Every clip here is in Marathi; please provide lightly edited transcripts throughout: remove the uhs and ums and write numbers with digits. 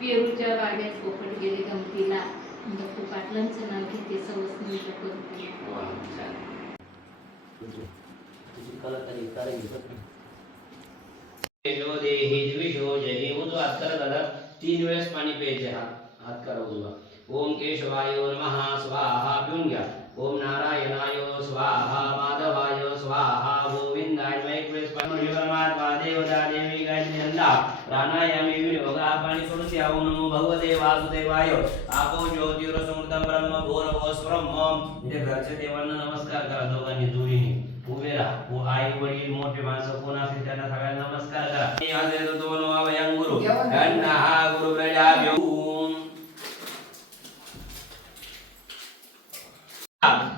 पेरूच्या बागेत पोपट गेले गमतीला डॉक्टर पाटलांचं नाव घेते सवसनी करून तीन वेळेस पाणी प्यायचे हात करा उजवा ओम केशवाय नमः स्वाहा पिऊन घ्या ओम नारायणाय स्वाहा माधवाय स्वाहा गोविंदाय एक वेळेस पाणी परमात्मा देवता देवी गायत्री नंदा प्राणायामी विनियोगा पाणी सोडून द्या ओम नमो भगवते वासुदेवाय आपो ज्योतिरसमृद्धं ब्रह्म भूर्भुवस्वरं इथे घरच्या देवांना नमस्कार करा दोघांनी जोडीने उभे राहा आई वडील मोठे माणसं कोण असतील त्यांना सगळ्यांना नमस्कार करा आज येतो दोन अवयं गुरु गणना गुरु प्रजा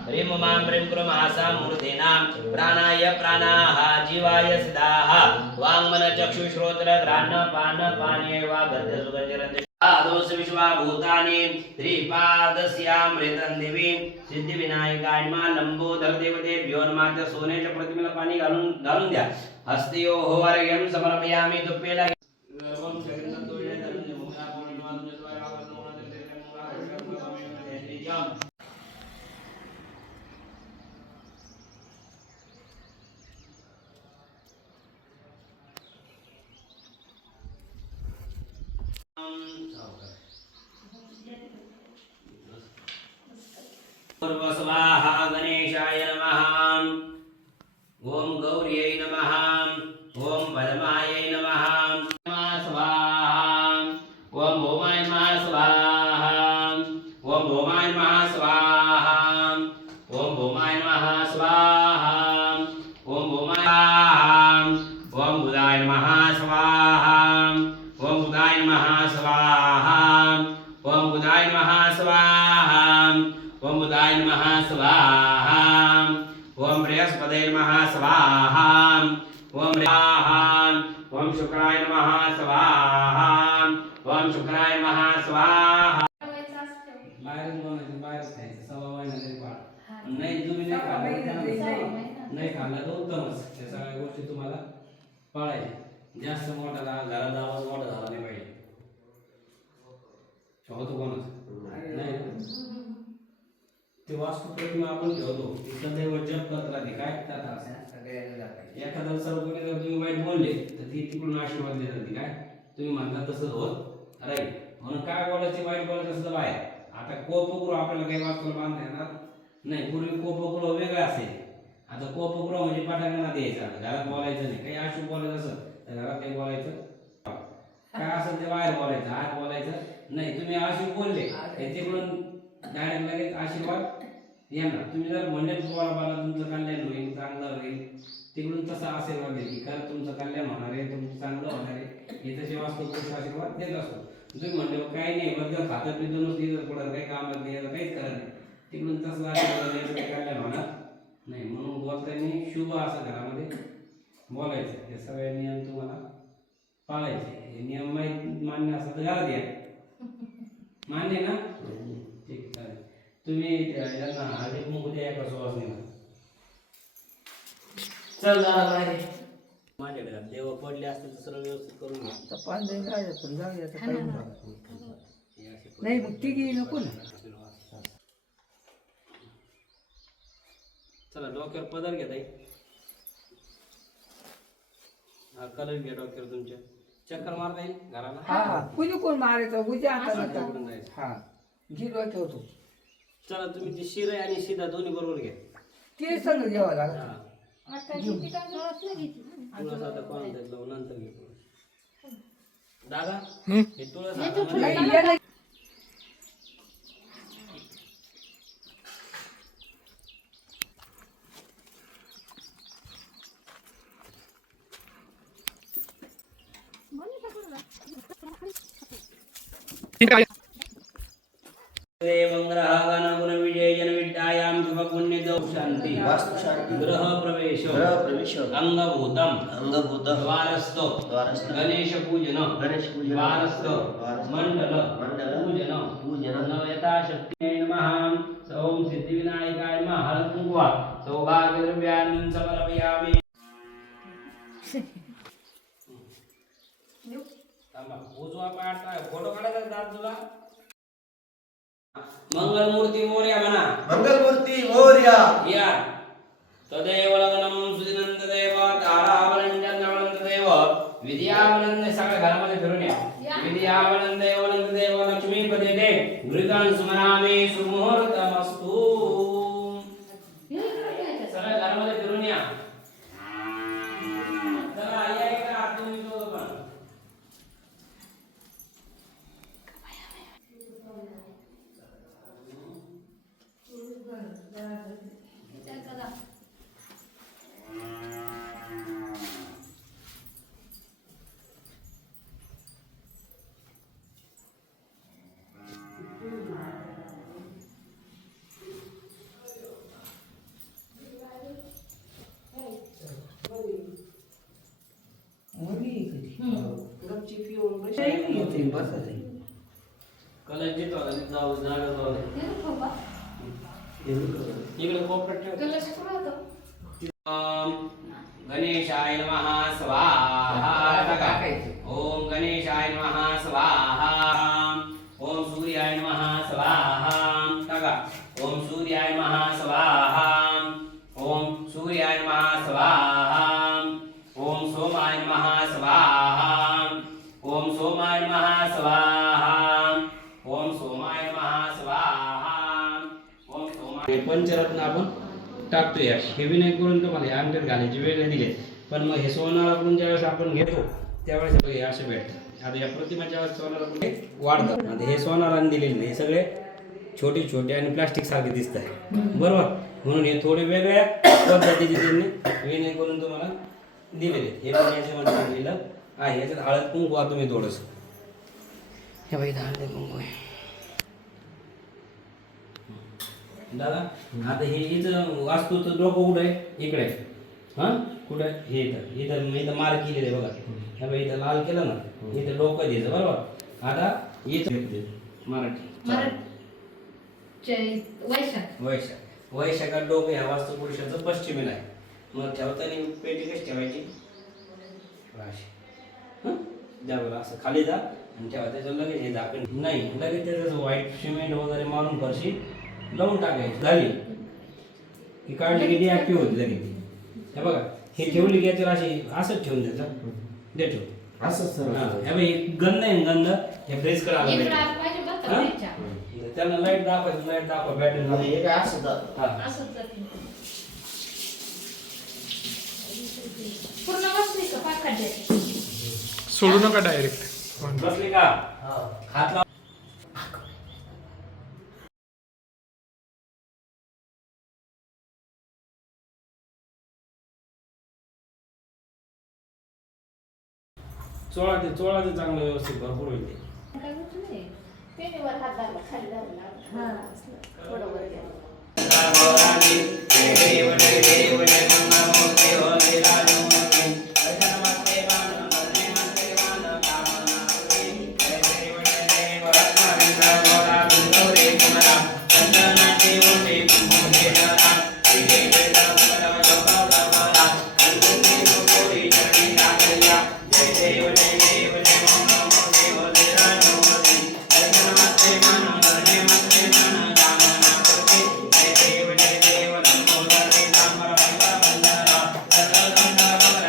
ह्रीं मां प्रेम कुरु महासा मूर्तेनां प्राणाय प्राणाः जीवाय सिद्धाः वाङ्मन चक्षु श्रोत्र घ्राण पान पाने वा गन्ध सुगन्धिरन्ति आदोष विश्वाभूतानि त्रिपादस्यामृतं देवी सिद्धिविनायकाय नमः लंबोदर देवतेभ्यो नमः सोन्याच्या प्रतिमेला पाणी घालून द्या हस्तियोः अर्घ्यं समर्पयामि तुप्पेला स्वाहा गणेशाय नमः ओम गौर्यै नमः ओम पद्मायै नमः स्वाहा ओम भौमाय नमः स्वाहा ओम भौमाय नमः स्वाहा ओम भौमाय नमः स्वाहा ओम भौमाय ओम बुधाय नमः स्वाहा ओम बुधाय नमः स्वाहा ओम बुधाय नमः स्वाहा ओम बुधाय नमः स्वाहा ओम बृहस्पतये नमः स्वाहा ओम स्वाहा ओम शुक्राय नमः स्वाहा ओम शुक्राय नमः स्वाहा नाही तुम्ही नाही खाल्ला तर उत्तमच त्या सगळ्या गोष्टी तुम्हाला पाळायच्या जास्त मोठा घरात आवाज मोठा झाला नाही पाहिजे होतो कोणाच नाही ते वास्तू प्रतिमा आपण ठेवतो ती सदैव जप करत राहते काय त्यात एखादा सर्वपणे जर तुम्ही वाईट बोलले तर ती तिकडून आशीर्वाद देत राहते काय तुम्ही म्हणता तसंच होत राहील म्हणून काय बोलायचे वाईट बोलायचं असलं बाहेर आता कोपगृह आपल्याला काही वास्तूला बांधता येणार नाही पूर्वी कोपगृह वेगळं असेल आता कोपगृह म्हणजे पटांगणात द्यायचा घरात बोलायचं नाही काही अशुभ बोलायचं असं तर घरात काही बोलायचं काय असेल ते बाहेर बोलायचं आत बोलायचं नाही तुम्ही अशुभ बोलले तिकडून डायरेक्ट लगेच आशीर्वाद येणार तुम्ही जर म्हणजे बोला तुमचं कल्याण होईल चांगलं होईल तिकडून तसा आशीर्वाद देईल की खरं तुमचं कल्याण होणार आहे तुमचं चांगलं होणार आहे हे तसे वास्तव आशीर्वाद देत असतो तुम्ही म्हणले काही नाही बद्दल खातं पितो नुसती जर पुढं काही कामात द्यायचं काहीच करत नाही तिकडून तसं आशीर्वाद द्यायचं काही कल्याण होणार नाही म्हणून बोलताना शुभ असं घरामध्ये बोलायचं हे सगळे नियम तुम्हाला पाळायचे हे नियम मान्य असं तर घरात या मान्य ना ठीक चालेल तुम्ही यांना हळदी कुंकू द्या एका सुवासिनीला चल जरा बाहेर माझ्याकडे देव पडले असतील तर सर्व व्यवस्थित करून घ्या पाच दिन राहायचं जाऊया नाही मग तिघी नको ना चला डोक्यावर पदर घ्या ताई हा कलर घ्या डोक्यावर तुमच्या चक्कर मारता येईल घराला हा कुणी कोण मारायचं उद्या आता हा गिरवा ठेवतो चला तुम्ही ती शिर आणि शिदा दोन्ही बरोबर घ्या ते सगळं घ्यावं लागतं तुळस आता कोण देतो नंतर घेतो दादा हे तुळस शांति वास्तु शांति ग्रह प्रवेश अंगभूतम द्वारस्थ गणेश पूजन द्वारस्थ मंडल पूजन नवयता शक्ति नमः ओम सिद्धिविनायकाय नमः हळद कुंकवा सौभाग्य द्रव्यान् समर्पयामि उजवा पाय फोटो काढायचा दात तुला मंगलमूर्ती मोर्या म्हणा मंगलमूर्ती मोरया या तदेव लग्नम सुदिनंत देव तारावलं चंद्रवलं देव विद्यावलं सगळ्या घरामध्ये फिरून या विद्यावलं देवलं देव लक्ष्मीपदे दे गृहान स्मरामे सुमुहूर्तमस्तु सगळ्या घरामध्ये फिरून या चला या इकडे हात तुम्ही दोघं पण कलर देतो जाऊ जागा जाऊ इकडे कोपऱ्यात ठेव गणेशाय नमः स्वाहा ओम गणेशाय नमः स्वाहा ओम सूर्याय नमः स्वाहा टाका ओम सूर्याय नमः स्वाहा ओम सूर्याय नमः स्वाहा ओम सोमाय नमः स्वाहा ओम सोमाय नमः स्वाहा ओम सोमाय नमः स्वाहा ओम सोमाय पंचरत्न आपण टाकतोय हे विनय करून तुम्हाला या अंगठ्यात घालायचे वेगळे दिले पण मग हे सोनाराकडून ज्यावेळेस आपण घेतो त्यावेळेस हे असे भेटतात आता या प्रतिमाच्या वेळेस सोनाराकडून हे वाढतात आता हे सोनाराने दिलेले हे सगळे छोटे छोटे आणि प्लास्टिक सारखे दिसत आहे बरोबर म्हणून हे थोडे वेगळ्या पद्धतीचे त्यांनी विनय करून तुम्हाला दिलेले हे पण याच्यामध्ये दिलेलं आहे याच्यात हळद कुंकू तुम्ही थोडंसं हे बाई हळद कुंकू आहे दादा आता हे इथं वास्तूचं डोकं कुठं आहे इकडे हां कुठं हे इथं इथं इथं मार केलेलं आहे बघा हे बघा इथं लाल केलं ना इथं डोकं द्यायचं बरोबर आता इथं मराठी वैशाख वैशाखात डोकं ह्या वास्तू पुरुषाचं पश्चिमेला आहे मग ठेवताना पेटी कशी ठेवायची अशी द्या बरं असं खाली जा आणि ठेवा त्याचं लगेच हे झाकण नाही लगेच त्याचं व्हाईट सिमेंट वगैरे मारून फरशी लावून टाकायची झाली की काढली की डिॲक्टिव्ह होती लगेच हे बघा हे ठेवली की याच्यावर अशी असंच ठेवून द्यायचं दे ठेव असंच सर हे बघ हे गंध आहे गंध हे फ्रेश करायला पाहिजे त्यांना लाईट दाखवा बॅटरी हे काय असं सोडू नका डायरेक्ट बसली का हात लाव चोळा ते चांगलं व्यवस्थित भरपूर होईल ते पेनीवर हात धरला खाली धरला थोडं वर घ्या Thank you.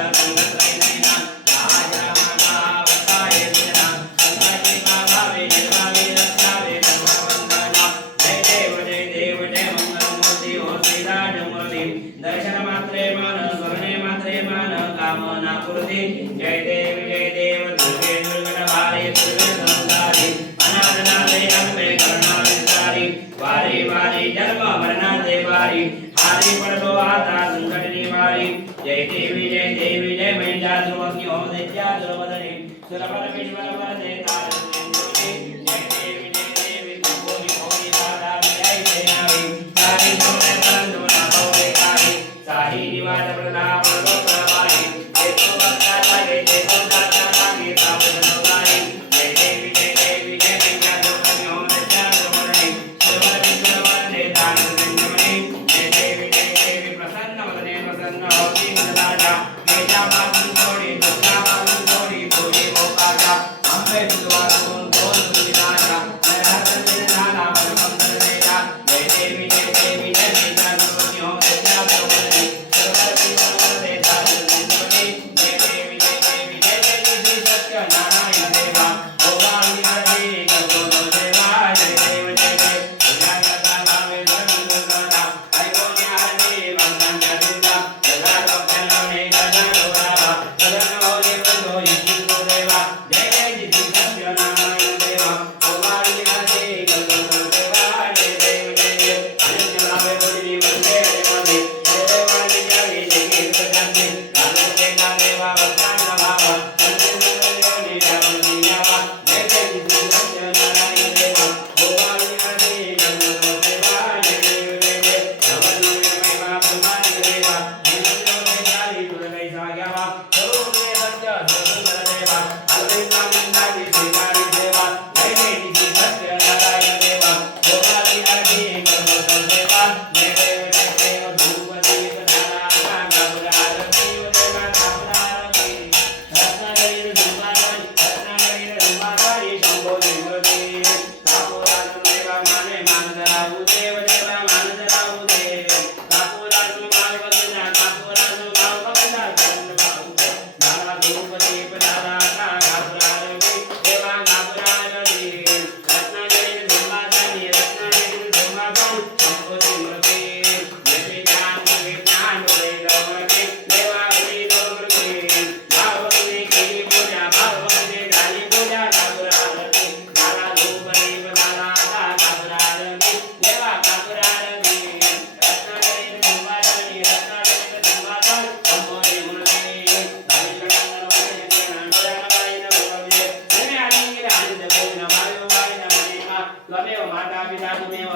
पिता त्वमेव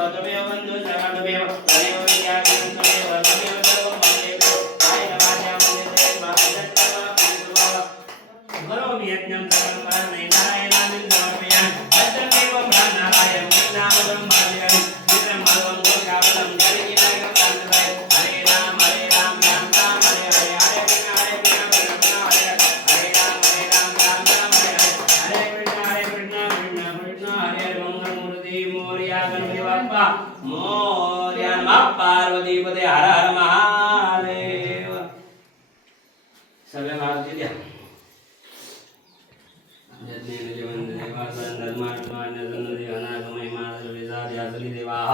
बन्धु सर्वा त्वमेव तमेव विद्यापीठं त्वमेव तमेव सर्वं मन्येभ्यो कायेन वाचा मन्यते मातृत्वं पितृत्वं करोमि यज्ञं सर्वं परमै नारायणाय समर्पयामि तत्र देवं ब्रह्मणाय नामं मार्जयामि मित्रं माधवं गोकावलं जलिनायकं प्रान्तराय हरे राम राम राम हरे हरे हरे कृष्ण हरे कृष्ण हरे राम राम हरे कृष्ण कृष्ण हरे मंगलमूर्ति मोरया गणपति बाप्पा मोरया नमः पार्वती पते हर हर महादेव सगळे महाराज द्या यज्ञेन जीवन्ते वासन धर्मात्मान्य सन्नति अनागमय माधुर्यजार्यासलि देवाः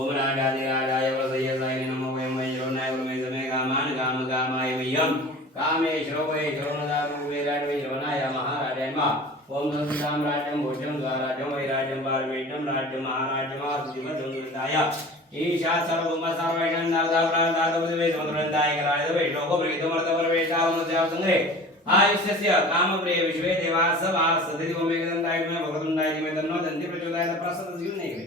ओम राजाधिराजाय वसयसाय नमो वयं वैश्रवणाय वरमे समे कामान् कामकामाय मह्यं कामेश्वरो वैश्रवणदारो वैराजवैश्रवणाय महाराजाय नमः ओम संसां राज्यं भोजं स्वराज्यं वैराज्यं पारमेण्यं राज्यं महाराज्यमासुजिवदुन्दाय ईशा सर्वभौम सर्वैषं नागदाप्राणदातवदेवे समद्रन्दाय कराय वैष्णवो प्रीतमर्तवरवेशावमस्याव संग्रहे आयुष्यस्य कामप्रिय विश्वे देवाः सभाः सदिति ओमेकदन्ताय भगवतुण्डाय धीमहि तन्नो दन्ति प्रचोदयात् प्रसन्नजीवनेकरे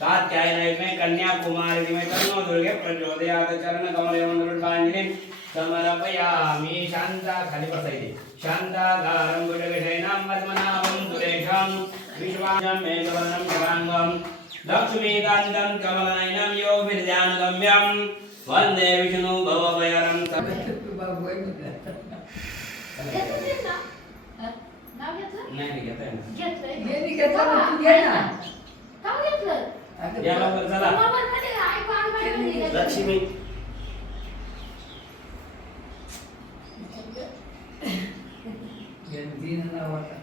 कात्यायनाय धीमहि कन्याकुमारी धीमहि तन्नो दुर्गे प्रचोदयात् चरणकमलयोन्दरुड्भाञ्जलिं समर्पयामि शान्ता खाली बसायचे शान्ताकारं भुजगशयनं पद्मनाभं सुरेशं विश्वाजं मेघवर्णं शुभाङ्गं लक्ष्मीकान्तं कमलनयनं योगिर्ध्यानगम्यं वन्दे विष्णु भवभयहरं घेतलं ते ना? नाव घेतलं? नाही घेताय ना घेतलंय. हे मी घेतलं ना, तू घे ना. का घेतलं? अगं, या लवकर चला मोबाईलमध्ये ऐकू आलं पाहिजे. लक्ष्मी यांची नाव आता.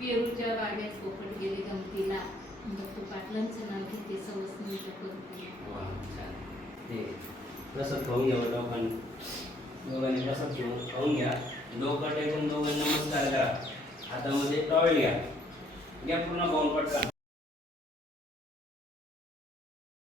पेरूच्या बागेत पोपट गेले गमतीला दत्तू पाटलांचं नाव घेते सवस मिनिटं करते. वा, छान. ते प्रसाद खाऊन घ्या लोकांनी दोघांनी प्रसाद घेऊन खाऊन घ्या डोकं टेकून दोघांनी नमस्कार करा हातामध्ये टॉवेल घ्या घ्या पूर्ण खाऊन पटकन